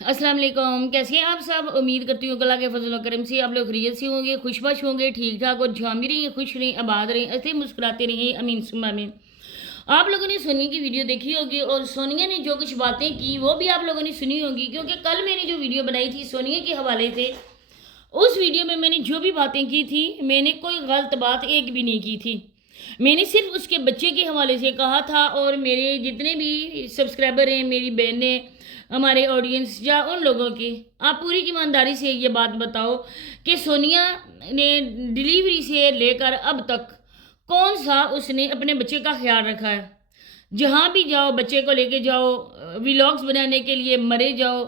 अस्सलाम वालेकुम। कैसे हैं आप सब? उम्मीद करती हूँ अल्लाह के फजल और करम से आप लोग खैरियत से होंगे, खुशबश होंगे, ठीक ठाक और जहाँ भी रहें खुश रहें, आबाद रहें, ऐसे मुस्कुराते रहें। अमीन सुम्मा अमीन। आप लोगों ने सोनिया की वीडियो देखी होगी और सोनिया ने जो कुछ बातें की वो भी आप लोगों ने सुनी होगी, क्योंकि कल मैंने जो वीडियो बनाई थी सोनिया के हवाले से, उस वीडियो में मैंने जो भी बातें की थी मैंने कोई गलत बात एक भी नहीं की थी। मैंने सिर्फ उसके बच्चे के हवाले से कहा था और मेरे जितने भी सब्सक्राइबर हैं, मेरी बहनें, हमारे ऑडियंस या उन लोगों की, आप पूरी ईमानदारी से ये बात बताओ कि सोनिया ने डिलीवरी से लेकर अब तक कौन सा उसने अपने बच्चे का ख्याल रखा है। जहाँ भी जाओ बच्चे को लेके जाओ, व्लॉग्स बनाने के लिए मरे जाओ,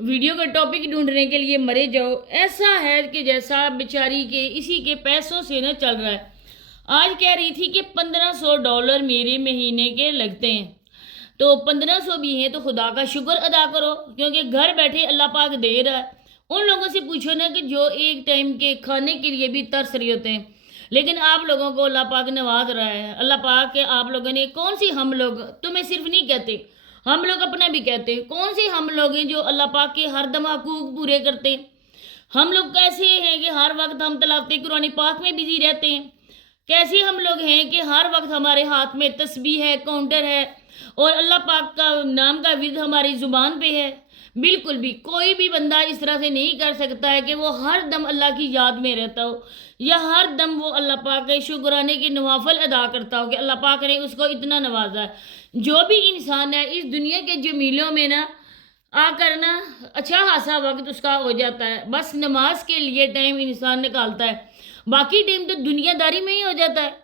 वीडियो का टॉपिक ढूंढने के लिए मरे जाओ। ऐसा है कि जैसा बेचारी के इसी के पैसों से न चल रहा है। आज कह रही थी कि $1500 मेरे महीने के लगते हैं, तो 1500 भी हैं तो खुदा का शुक्र अदा करो, क्योंकि घर बैठे अल्लाह पाक दे रहा है। उन लोगों से पूछो ना कि जो एक टाइम के खाने के लिए भी तरस रहे होते हैं, लेकिन आप लोगों को अल्लाह पाक नवाज रहा है। अल्लाह पाक के आप लोगों ने कौन सी, हम लोग तुम्हें सिर्फ नहीं कहते, हम लोग अपना भी कहते हैं, कौन से हम लोग हैं जो अल्लाह पाक के हरदम हकूक पूरे करते। हम लोग कैसे हैं कि हर वक्त हम तलावत कुरान पाक में बिजी रहते हैं। कैसे हम लोग हैं कि हर वक्त हमारे हाथ में तस्बीह है, काउंटर है और अल्लाह पाक का नाम का विद हमारी ज़ुबान पे है। बिल्कुल भी कोई भी बंदा इस तरह से नहीं कर सकता है कि वो हर दम अल्लाह की याद में रहता हो या हर दम वो अल्लाह पाक के शुक्राने के नवाफल अदा करता हो कि अल्लाह पाक ने उसको इतना नवाजा है। जो भी इंसान है इस दुनिया के जमीलों में ना आकर ना अच्छा खासा वक्त उसका हो जाता है, बस नमाज के लिए टाइम इंसान निकालता है, बाकी टाइम तो दुनियादारी में ही हो जाता है।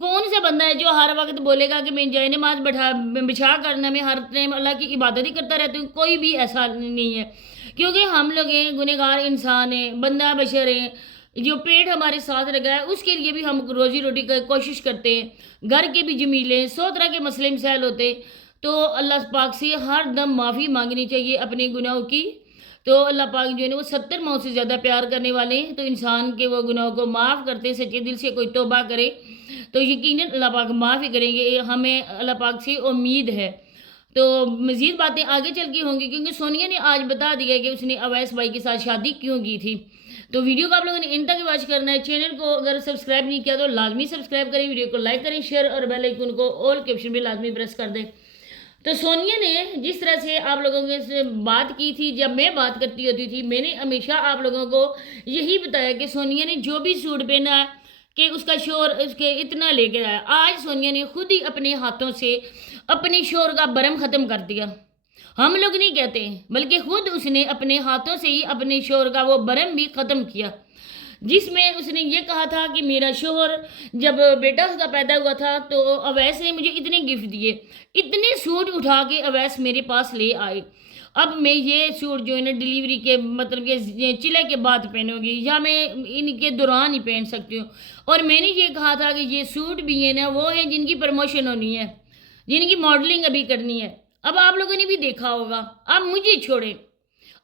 कौन सा बंदा है जो हर वक्त बोलेगा कि मैं जय नमाज बिछा करना मैं हर टाइम अल्लाह की इबादत ही करता रहता हूँ? कोई भी ऐसा नहीं है, क्योंकि हम लोग हैं गुनहगार इंसान हैं, बंदा बशर हैं। जो पेट हमारे साथ लगा है उसके लिए भी हम रोजी रोटी की कोशिश करते हैं, घर के भी जमीले 100 तरह के मसले मसाइल होते, तो अल्लाह पाक से हर दम माफ़ी मांगनी चाहिए अपने गुनाहों की। तो अल्लाह पाक जो है ना वो 70 माओ से ज़्यादा प्यार करने वाले हैं, तो इंसान के वो गुनाहों को माफ़ करते हैं। सच्चे दिल से कोई तौबा करे तो यकीनन अल्लाह पाक माफ़ ही करेंगे, ये हमें अल्लाह पाक से उम्मीद है। तो मज़ीद बातें आगे चल के होंगी, क्योंकि सोनिया ने आज बता दिया कि उसने अवैस भाई के साथ शादी क्यों की थी। तो वीडियो को आप लोगों ने इन तक वॉच करना है। चैनल को अगर सब्सक्राइब नहीं किया तो लाजमी सब्सक्राइब करें, वीडियो को लाइक करें, शेयर और बेल आइकन को ऑल के ऑप्शन भी लाजमी प्रेस कर दें। तो सोनिया ने जिस तरह से आप लोगों के से बात की थी, जब मैं बात करती होती थी, मैंने हमेशा आप लोगों को यही बताया कि सोनिया ने जो भी सूट पहना है कि उसका शोर उसके इतना लेकर आया। आज सोनिया ने खुद ही अपने हाथों से अपने शोर का भरम ख़त्म कर दिया। हम लोग नहीं कहते, बल्कि खुद उसने अपने हाथों से ही अपने शोर का वो भरम भी ख़त्म किया, जिसमें उसने ये कहा था कि मेरा शोहर जब बेटा उसका पैदा हुआ था तो अवैस ने मुझे इतने गिफ्ट दिए, इतने सूट उठा के अवैस मेरे पास ले आए। अब मैं ये सूट जो है ना डिलीवरी के मतलब के चिले के बाद पहनूंगी या मैं इनके दौरान ही पहन सकती हूँ। और मैंने ये कहा था कि ये सूट भी है ना वो है जिनकी प्रमोशन होनी है, जिनकी मॉडलिंग अभी करनी है। अब आप लोगों ने भी देखा होगा, आप मुझे छोड़ें,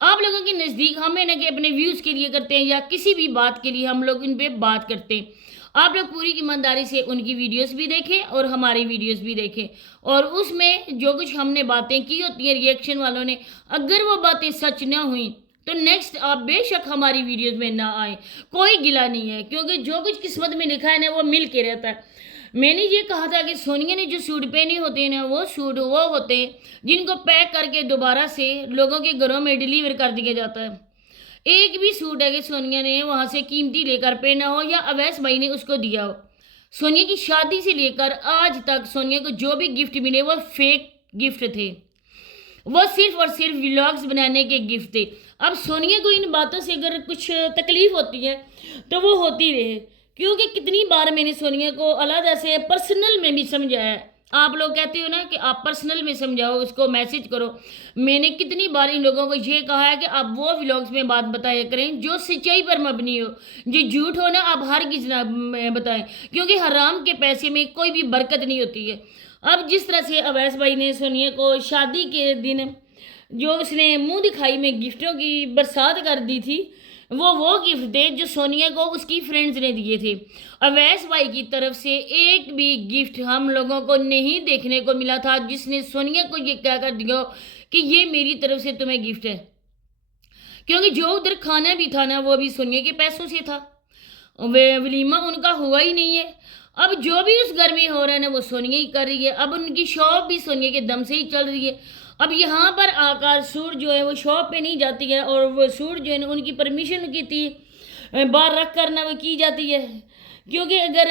आप लोगों के नज़दीक हमें ना कि अपने व्यूज़ के लिए करते हैं या किसी भी बात के लिए हम लोग इन पे बात करते हैं। आप लोग पूरी ईमानदारी से उनकी वीडियोस भी देखें और हमारी वीडियोस भी देखें, और उसमें जो कुछ हमने बातें की होती हैं रिएक्शन वालों ने, अगर वो बातें सच ना हुई तो नेक्स्ट आप बेशक हमारी वीडियोस में ना आए, कोई गिला नहीं है, क्योंकि जो कुछ किस्मत में लिखा है ना वो मिल के रहता है। मैंने ये कहा था कि सोनिया ने जो सूट पहने होते हैं ना वो सूट वो होते हैं जिनको पैक करके दोबारा से लोगों के घरों में डिलीवर कर दिया जाता है। एक भी सूट है कि सोनिया ने वहाँ से कीमती लेकर पहना हो या अवैस भाई ने उसको दिया हो। सोनिया की शादी से लेकर आज तक सोनिया को जो भी गिफ्ट मिले वो फेक गिफ्ट थे, वो सिर्फ और सिर्फ व्लॉग्स बनाने के गिफ्ट थे। अब सोनिया को इन बातों से अगर कुछ तकलीफ होती है तो वो होती रहे, क्योंकि कितनी बार मैंने सोनिया को अलग से पर्सनल में भी समझाया है। आप लोग कहते हो ना कि आप पर्सनल में समझाओ, उसको मैसेज करो। मैंने कितनी बार इन लोगों को ये कहा है कि आप वो व्लॉग्स में बात बताया करें जो सच्चाई पर मबनी हो, जो झूठ हो ना आप हर किसी ना बताएं, क्योंकि हराम के पैसे में कोई भी बरकत नहीं होती है। अब जिस तरह से अवैस भाई ने सोनिया को शादी के दिन जो उसने मुंह दिखाई में गिफ्टों की बरसात कर दी थी, वो गिफ्ट थे जो सोनिया को उसकी फ्रेंड्स ने दिए थे। अवैस भाई की तरफ से एक भी गिफ्ट हम लोगों को नहीं देखने को मिला था जिसने सोनिया को ये क्या कर दिया کہ یہ میری طرف سے تمہیں گفٹ ہے، کیونکہ جو ادھر کھانا بھی تھا نا وہ بھی سونیا کے پیسوں سے تھا، ولیمہ ان کا ہوا ہی نہیں ہے۔ اب جو بھی اس گھر میں ہو رہا ہے نا وہ سونیا ہی کر رہی ہے، اب ان کی شاپ بھی سونیا کے دم سے ہی چل رہی ہے۔ اب یہاں پر آ کر سوٹ جو ہے وہ شاپ پہ نہیں جاتی ہے، اور وہ سوٹ جو ہے ان کی پرمیشن کی تھی باہر رکھ کرنا وہ کی جاتی ہے، کیونکہ اگر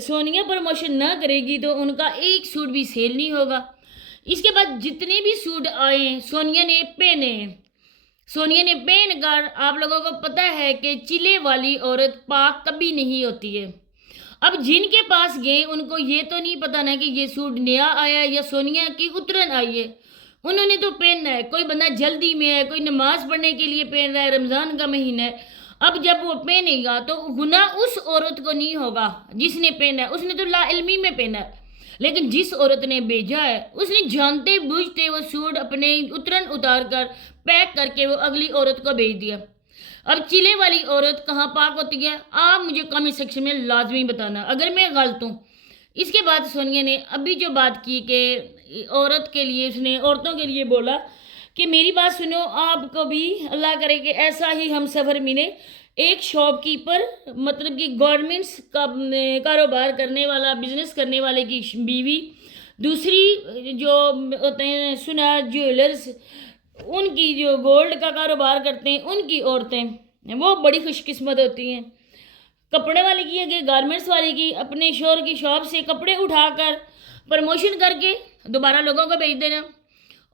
سونیا پروموشن نہ کرے گی تو ان کا ایک سوٹ بھی سیل نہیں ہوگا۔ اس کے بعد جتنے بھی سوٹ آئے سونیا نے پہنے، سونیا نے پہن کر، آپ لوگوں کو پتہ ہے کہ چلے والی عورت پاک کبھی نہیں ہوتی ہے۔ اب جن کے پاس گئے ان کو یہ تو نہیں پتہ نا کہ یہ سوٹ نیا آیا ہے یا سونیا کی اترن آئی ہے، انہوں نے تو پہننا ہے۔ کوئی بندہ جلدی میں ہے، کوئی نماز پڑھنے کے لیے پہن رہا ہے، رمضان کا مہینہ ہے، اب جب وہ پہنے گا تو گناہ اس عورت کو نہیں ہوگا جس نے پہنا ہے، اس نے تو لا علمی میں پہنا ہے، لیکن جس عورت نے بھیجا ہے اس نے جانتے بوجھتے وہ سوٹ اپنے اترن اتار کر پیک کر کے وہ اگلی عورت کو بھیج دیا۔ اب چلے والی عورت کہاں پاک ہوتی ہے؟ آپ مجھے کمنٹ سیکشن میں لازمی بتانا اگر میں غلط ہوں۔ اس کے بعد سونیا نے ابھی جو بات کی کہ عورت کے لیے، اس نے عورتوں کے لیے بولا کہ میری بات سنو، آپ کو بھی اللہ کرے کہ ایسا ہی ہم سفر ملے، ایک شاپ کیپر مطلب کہ گورنمنٹس کا کاروبار کرنے والا، بزنس کرنے والے کی بیوی، دوسری جو ہوتے ہیں سنار جیولرز، ان کی جو گولڈ کا کاروبار کرتے ہیں ان کی عورتیں وہ بڑی خوش قسمت ہوتی ہیں۔ کپڑے والے کی ہے، گارمنٹس والے کی، اپنے شوہر کی شاپ سے کپڑے اٹھا کر پروموشن کر کے دوبارہ لوگوں کو بھیج دینا،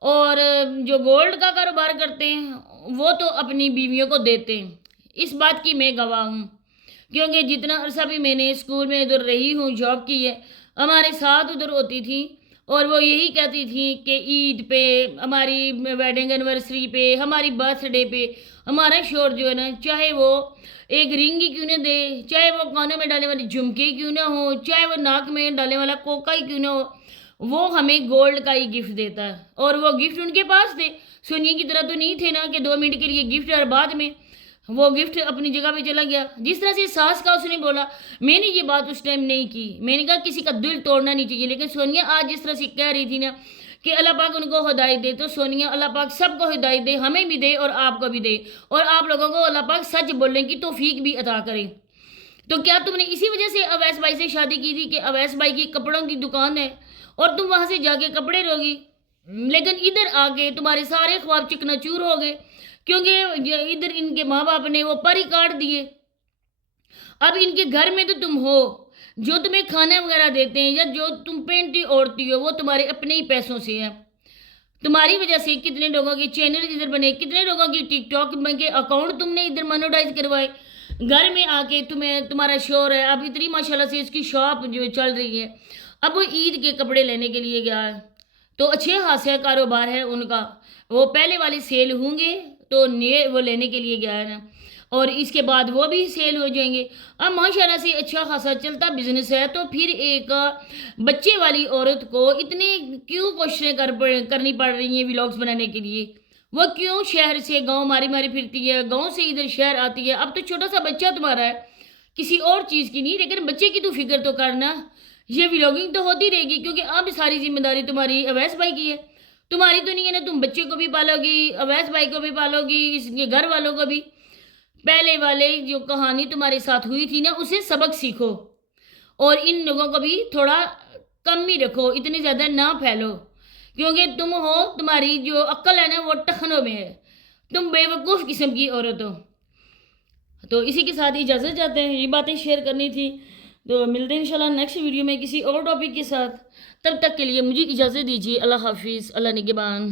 اور جو گولڈ کا کاروبار کرتے ہیں وہ تو اپنی بیویوں کو دیتے ہیں۔ اس بات کی میں گواہ ہوں، کیونکہ جتنا عرصہ بھی میں نے اسکول میں ادھر رہی ہوں، جاب کی ہے، ہمارے ساتھ ادھر ہوتی تھی، اور وہ یہی کہتی تھی کہ عید پہ، ہماری ویڈنگ اینیورسری پہ، ہماری برتھ ڈے پہ ہمارا شوہر جو ہے نا، چاہے وہ ایک رنگ ہی کیوں نہ دے، چاہے وہ کانوں میں ڈالنے والی جھمکے کیوں نہ ہو، چاہے وہ ناک میں ڈالنے والا کوکا ہی کیوں نہ ہو، وہ ہمیں گولڈ کا ہی گفٹ دیتا ہے۔ اور وہ گفٹ ان کے پاس تھے، سونیا کی طرح تو نہیں تھے نا کہ 2 منٹ کے لیے گفٹ، اور بعد میں وہ گفٹ اپنی جگہ پہ چلا گیا۔ جس طرح سے ساس کا اس نے بولا، میں نے یہ بات اس ٹائم نہیں کی، میں نے کہا کسی کا دل توڑنا نہیں چاہیے، لیکن سونیا آج جس طرح سے کہہ رہی تھی نا کہ اللہ پاک ان کو ہدایت دے، تو سونیا اللہ پاک سب کو ہدایت دے، ہمیں بھی دے اور آپ کو بھی دے، اور آپ لوگوں کو اللہ پاک سچ بولنے کی توفیق بھی عطا کرے۔ تو کیا تم نے اسی وجہ سے اویس بھائی سے شادی کی تھی کہ اویس بھائی کی کپڑوں کی دکان ہے اور تم وہاں سے جا کے کپڑے لوگی، لیکن ادھر آ کے تمہارے سارے خواب چکنا چور ہو گئے، کیونکہ ادھر ان کے ماں باپ نے وہ پر ہی کاٹ دیے۔ اب ان کے گھر میں تو تم ہو، جو تمہیں کھانا وغیرہ دیتے ہیں یا جو تم پہنتی اوڑھتی ہو وہ تمہارے اپنے ہی پیسوں سے ہے۔ تمہاری وجہ سے کتنے لوگوں کے چینل ادھر بنے، کتنے لوگوں کی ٹک ٹاک کے اکاؤنٹ تم نے ادھر مونیٹائز کروائے، گھر میں آ کے تمہارا شوہر ہے، اب اتنی ماشاءاللہ سے اس کی شاپ جو چل رہی ہے، اب وہ عید کے کپڑے لینے کے لیے گیا ہے، تو اچھے خاصا کاروبار ہے ان کا، وہ پہلے والے سیل ہوں گے تو نئے وہ لینے کے لیے گیا ہے نا، اور اس کے بعد وہ بھی سیل ہو جائیں گے۔ اب ماشاءاللہ سے اچھا خاصا چلتا بزنس ہے، تو پھر ایک بچے والی عورت کو اتنے کیوں کوششیں کرنی پڑ رہی ہیں ولاگس بنانے کے لیے؟ وہ کیوں شہر سے گاؤں ماری ماری پھرتی ہے، گاؤں سے ادھر شہر آتی ہے؟ اب تو چھوٹا سا بچہ تمہارا ہے، کسی اور چیز کی نہیں، لیکن بچے کی تو فکر تو کرنا۔ یہ ولاگنگ تو ہوتی رہے گی، کیونکہ اب ساری ذمہ داری تمہاری اویس بھائی کی ہے، تمہاری تو نہیں ہے نا، تم بچے کو بھی پالو گی، اویس بھائی کو بھی پالو گی، اس کے گھر والوں کو بھی۔ پہلے والے جو کہانی تمہارے ساتھ ہوئی تھی نا، اسے سبق سیکھو، اور ان لوگوں کو بھی تھوڑا کم ہی رکھو، اتنے زیادہ نہ پھیلو، کیونکہ تم ہو، تمہاری جو عقل ہے نا وہ ٹخنوں میں ہے، تم بے وقوف قسم کی عورت ہو۔ تو اسی کے ساتھ اجازت چاہتے ہیں، یہ باتیں شیئر کرنی تھی، تو ملتے ہیں انشاءاللہ نیکسٹ ویڈیو میں کسی اور ٹاپک کے ساتھ، تب تک کے لیے مجھے اجازت دیجیے، اللہ حافظ، اللہ نگہبان۔